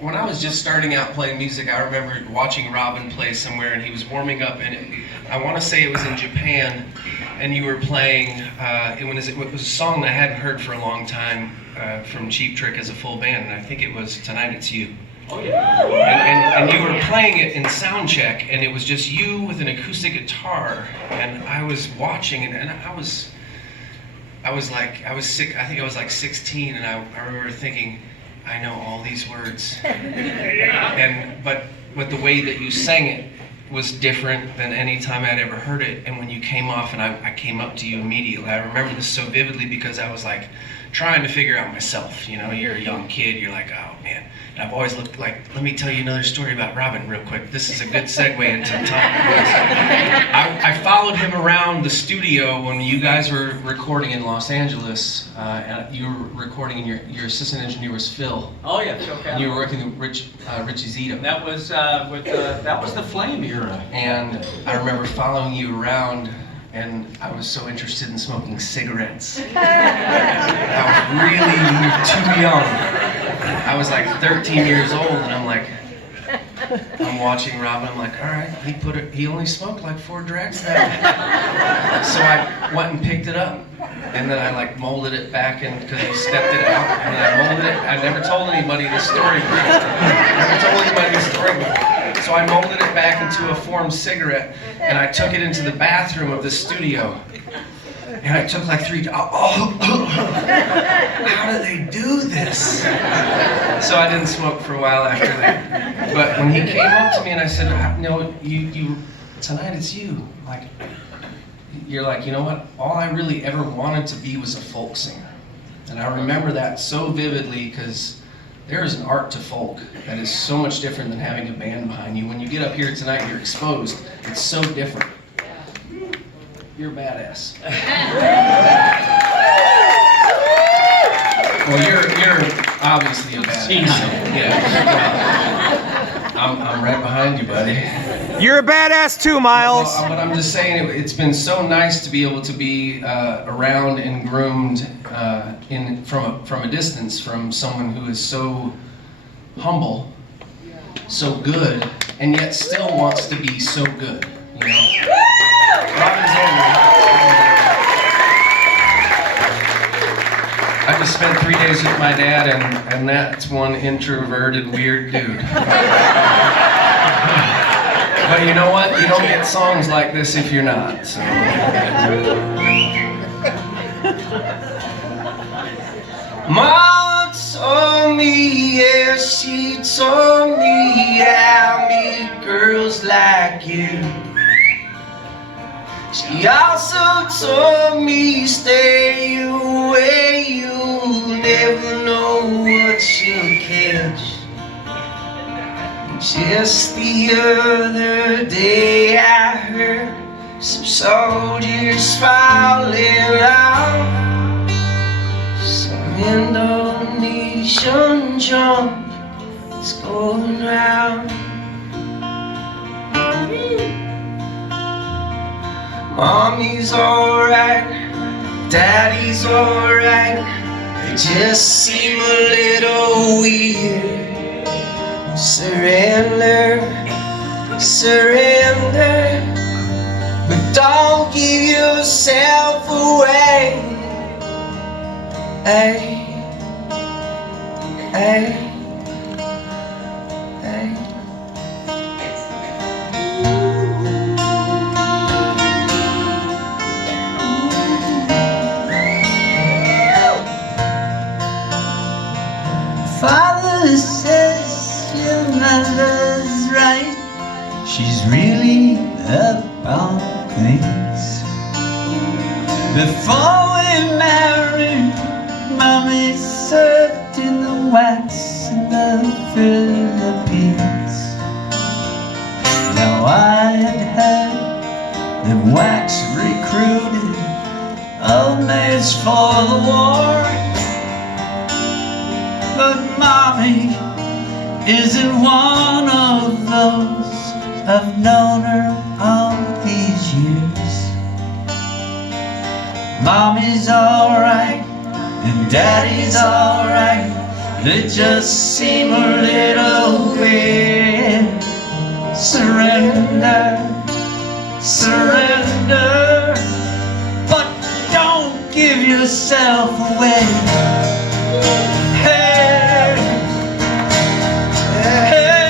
when I was just starting out playing music, I remember watching Robin play somewhere, and he was warming up, and I want to say it was in Japan, and you were playing, it was a song that I hadn't heard for a long time from Cheap Trick as a full band, and I think it was Tonight It's You. Oh, yeah. And you were playing it in sound check, and it was just you with an acoustic guitar, and I was watching, and I was sick. I think I was like 16, and I remember thinking, I know all these words. But the way that you sang it was different than any time I'd ever heard it. And when you came off, and I came up to you immediately, I remember this so vividly because I was like trying to figure out myself. You know, you're a young kid, you're like, oh man. And I've always looked like, let me tell you another story about Robin real quick. This is a good segue into time. I followed him around the studio when you guys were recording in Los Angeles. And you were recording, and your assistant engineer was Phil. Oh yeah, Phil. And you were working with Richie Zito. That was that was the Flame era. And I remember following you around, and I was so interested in smoking cigarettes. I was really too young. I was like 13 years old, and I'm watching Robin. I'm like, all right, he only smoked like 4 drags that day. So I went and picked it up, and then I like molded it back in because he stepped it out, and then I molded it. I never told anybody this story. So I molded it back into a formed cigarette, and I took it into the bathroom of the studio. And I took like 3, how do they do this? So I didn't smoke for a while after that. But when he came up to me and I said, no, tonight it's you. Like, you're like, you know what? All I really ever wanted to be was a folk singer. And I remember that so vividly because there is an art to folk that is so much different than having a band behind you. When you get up here tonight, you're exposed. It's so different. You're a badass. Well, you're obviously a badass. Yeah. I'm right behind you, buddy. You're a badass too, Miles. Well, but I'm just saying, it's been so nice to be able to be around and groomed from a distance from someone who is so humble, so good, and yet still wants to be so good. You know. Robin Zander. I just spent 3 days with my dad, and that's one introverted, weird dude. But you know what? You don't get songs like this if you're not. So. Mama told me, yeah, she told me I meet girls like you. She also told me stay away, you'll never know what you'll catch. Just the other day I heard some soldiers falling off some Indonesian jump is going round. Mommy's alright, Daddy's alright, they just seem a little weird. Surrender, surrender, but don't give yourself away. Hey, hey, hey. Father says your mother's right. She's really up on things. Before we married, Mommy served in the wax in the Philippines. Now I had heard that wax recruited old maids for the war. But Mommy isn't one of those. I've known her all these years. Mommy's alright and Daddy's alright. They just seem a little weird. Surrender, surrender, but don't give yourself away. Hey, hey, hey.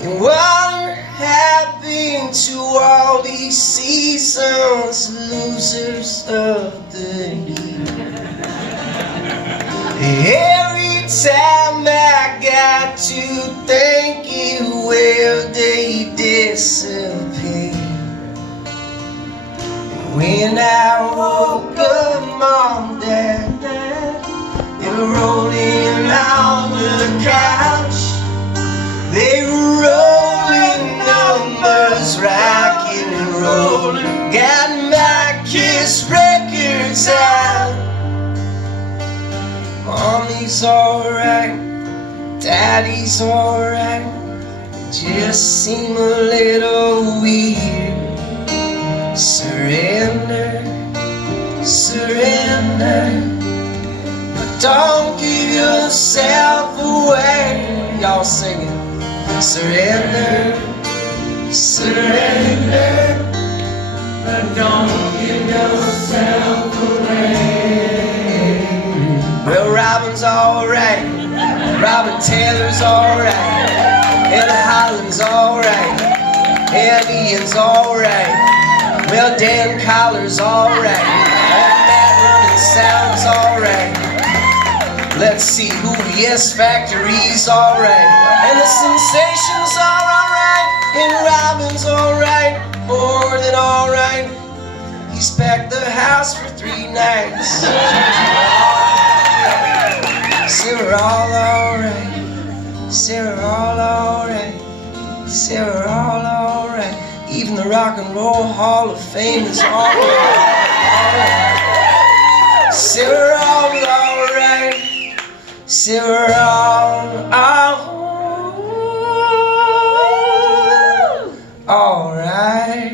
And what happened to all these seasons, losers of the year? Every time I got to thinking, well, they disappear. And when I woke up, Mom, Dad, they were rolling on the couch. They were rolling numbers, rocking and rolling. Got my Kiss records out. Mommy's alright, Daddy's alright. Just seem a little weird. Surrender, surrender, but don't give yourself away. Y'all sing it. Surrender, surrender, but don't give yourself away. Well, Robin's alright, Robin Taylor's alright, and Holland's alright, and Ian's alright. Well, Dan Collar's alright, and Matt Running Sound's alright. Let's see who Yes Factory's alright. And the Sensations are alright, and Robin's alright, more than alright. He's packed the house for 3 nights. Say we're all alright, say we're all alright, say we're all alright. Even the Rock and Roll Hall of Fame is alright. Say we're all alright, say we're all alright.